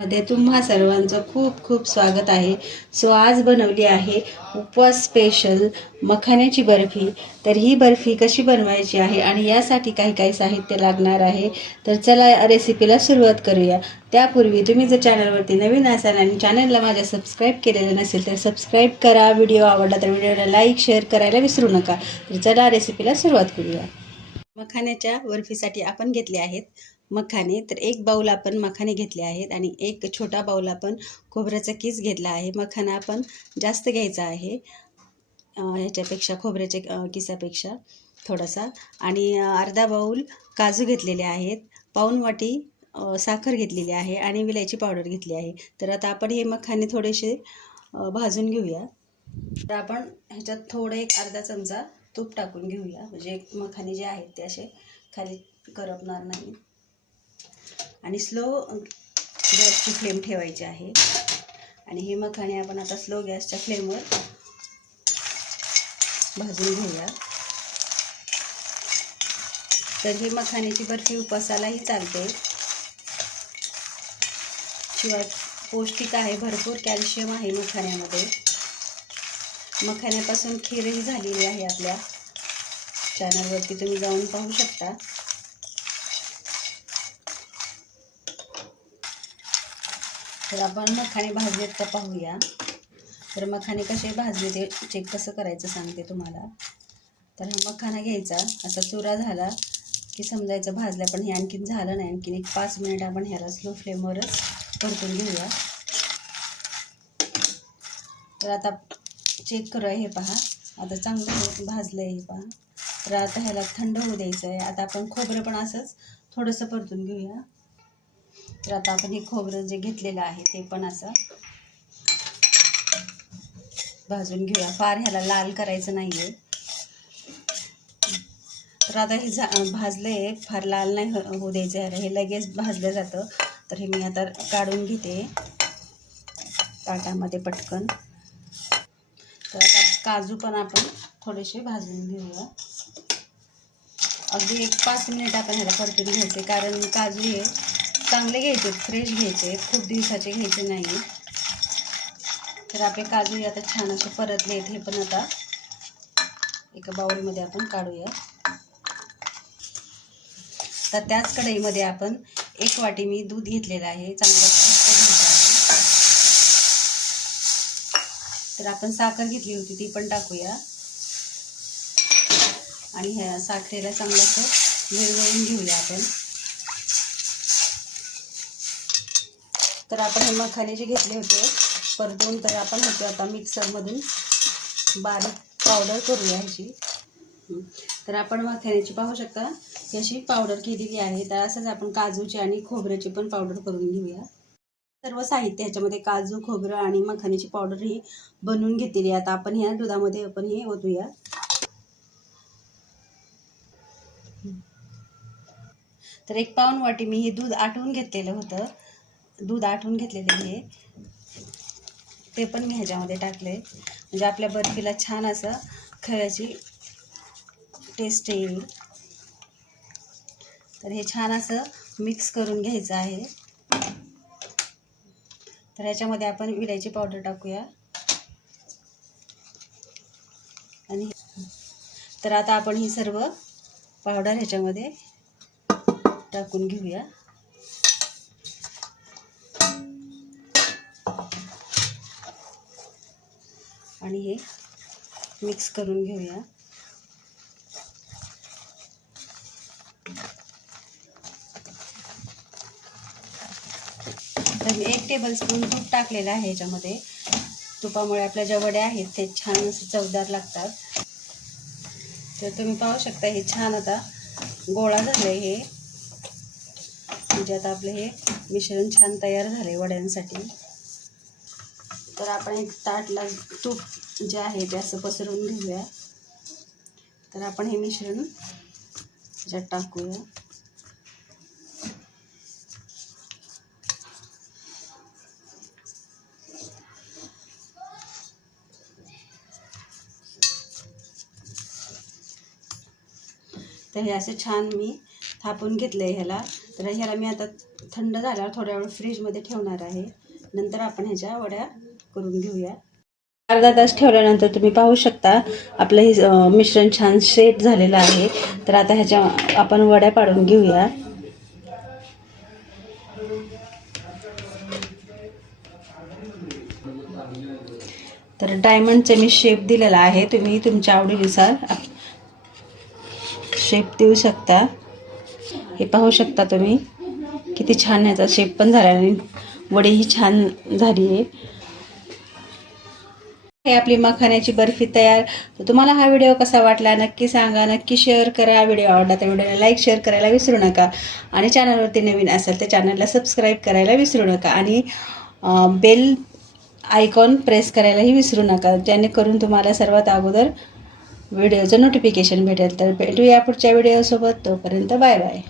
मध्ये तुम्हा सर्वांचं खूप खूप स्वागत आहे. सो आज बनवली आहे उपवास स्पेशल मखाण्याची बर्फी. तर ही बर्फी कशी बनवायची आहे आणि यासाठी काही काही साहित्य लागणार आहे. तर चला रेसिपीला सुरुवात करूया. त्यापूर्वी तुम्ही जर चॅनलवरती नवीन असाल आणि चॅनलला माझ्या सबस्क्राईब केलेलं नसेल तर सबस्क्राईब करा. व्हिडिओ आवडला तर व्हिडिओला लाईक शेअर करायला विसरू नका. तर चला रेसिपीला सुरुवात करूया. मखाण्याच्या बर्फीसाठी आपण घेतले आहेत मखाने. तर एक बाऊल आपण मखाने घेतले आहेत आणि एक छोटा बाऊल आपण खोबऱ्याचा किस घेतला आहे. मखाना आपण जास्त घ्यायचा आहे ह्याच्यापेक्षा खोबऱ्याच्या किसापेक्षा थोडासा. आणि अर्धा बाऊल काजू घेतलेले आहेत पाऊन वाटी साखर घेतलेली आहे आणि विलायची पावडर घेतली आहे. तर आता आपण हे मखाने थोडेसे भाजून घेऊया. तर आपण ह्याच्यात थोडं एक अर्धा चमचा तूप टाकून घेऊया. म्हणजे मखाने जे आहेत ते असे खाली करपणार नाही आणि स्लो गॅसची फ्लेम ठेवायची आहे. आणि हे मखाणे आपण आता स्लो गॅसच्या फ्लेमवर भाजून घेऊया. तर ही मखाण्याची बर्फी उपासालाही चालते. शिवाय पौष्टिक आहे भरपूर कॅल्शियम आहे मखाण्यामध्ये. मखाण्यापासून खीरही झालेली आहे आपल्या चॅनलवरती तुम्ही जाऊन पाहू शकता. तर आपण मखाने भाजलेत का पाहूया. तर मखाने कसे भाजले ते चेक कसं करायचं सांगते तुम्हाला. तर हा मखाना घ्यायचा. असा चुरा झाला की समजायचं भाजला पण हे आणखीन झालं नाही. आणखीन एक पाच मिनिट आपण ह्याला स्लो फ्लेमवरच परतून घेऊया. तर आता चेक करूया हे पहा. आता चांगलं भाजलं आहे हे पहा. तर आता ह्याला थंड होऊ द्यायचं आहे आता आपण खोबरं पण असंच थोडंसं परतून घेऊया. तर आता आपण हे खोबरं जे घेतलेलं आहे ते पण असं भाजून घेऊया. फार ह्याला लाल करायचं नाही आहे तर आता हे झा भाजलं आहे फार लाल नाही हो- होऊ द्यायचं. आहे हे लगेच भाजलं जातं. तर हे मी आता काढून घेते. ताटामध्ये पटकन. तर आता काजू पण आपण थोडेसे भाजून घेऊया. अगदी एक पाच मिनिट आपण ह्याला परतून घ्यायचे कारण काजू हे चांगले घ्यायचे फ्रेश घ्यायचे खूप दिवसाचे घ्यायचे नाही तर आपले काजू आता छान असे परतले आहेत हे पण आता एका बाउलमध्ये आपण काढूया. तर त्याच कढईमध्ये आपण एक वाटी मी दूध घेतलेलं आहे चांगलं घ्यायचं आहे. तर आपण साखर घेतली होती ती पण टाकूया. आणि ह्या साखरेला चांगलं असं विरघळून घेऊया आपण. तर आपण हे मखाने जे घेतले होते परतून तर आपण होतो आता मिक्सरमधून बारीक पावडर करूया ह्याची. तर आपण मखाण्याची पाहू शकता ही अशी पावडर केलेली आहे. तर असंच आपण काजूची आणि खोबऱ्याची पण पावडर करून घेऊया. सर्व साहित्य ह्याच्यामध्ये काजू खोबरं आणि मखाण्याची पावडर ही बनवून घेतलेली आहे. आता आपण ह्या दुधामध्ये आपण हे ओतूया. तर एक पाऊण वाटी मी हे दूध आटवून घेतलेलं होतं. दूध आठवून घेतलेले हे. ते पण मी ह्याच्यामध्ये टाकले म्हणजे आपल्या बर्फीला छान असं खव्याची टेस्ट येईल. तर हे छान असं मिक्स करून घ्यायचं आहे. तर ह्याच्यामध्ये आपण विलायची पावडर टाकूया. आणि तर आता आपण ही सर्व पावडर ह्याच्यामध्ये टाकून घेऊया. आणि हे मिक्स करून घेऊया. तर मी एक टेबलस्पून तूप टाकलेलं आहे याच्यामध्ये. तुपामुळे आपल्या ज्या वड्या आहेत ते छान असे चवदार लागतात. तर तुम्ही पाहू शकता हे छान आता गोळा झालं आहे हे. म्हणजे आता आपलं हे मिश्रण छान तयार झाले वड्यांसाठी. तर आपण एक ताटला तूप जे आहे ते असं पसरवून घेऊया. तर आपण हे मिश्रण त्याच्यात टाकूया. तर हे असं छान मी थापून घेतलं आहे ह्याला. तर ह्याला मी आता थंड झाल्यावर थोड्या वेळ फ्रीजमध्ये ठेवणार आहे. नंतर आपण ह्याच्या वड्या करून घेऊया. अर्धा तास ठेवल्यानंतर तुम्ही पाहू शकता आपलं हे मिश्रण छान सेट झालेलं आहे. तर आता ह्याच्या आपण वड्या पाडून घेऊया. तर डायमंडचे मी शेप दिलेला आहे. तुम्ही तुमच्या आवडीनुसार शेप देऊ शकता. हे पाहू शकता तुम्ही. किती छान याचा शेप पण झाला आणि वडीही छान झाली आहे. हे आपली मखाण्याची बर्फी तयार. तर तुम्हाला हा व्हिडिओ कसा वाटला नक्की सांगा. नक्की शेअर करा. व्हिडिओ आवडला तर व्हिडिओला लाईक शेअर करायला विसरू नका. आणि चॅनलवरती नवीन असेल तर चॅनलला सबस्क्राईब करायला विसरू नका. आणि बेल आयकॉन प्रेस करायलाही विसरू नका. जेणेकरून तुम्हाला सर्वात अगोदर व्हिडिओचं नोटिफिकेशन भेटेल. तर भेटूया पुढच्या व्हिडिओसोबत तोपर्यंत बाय बाय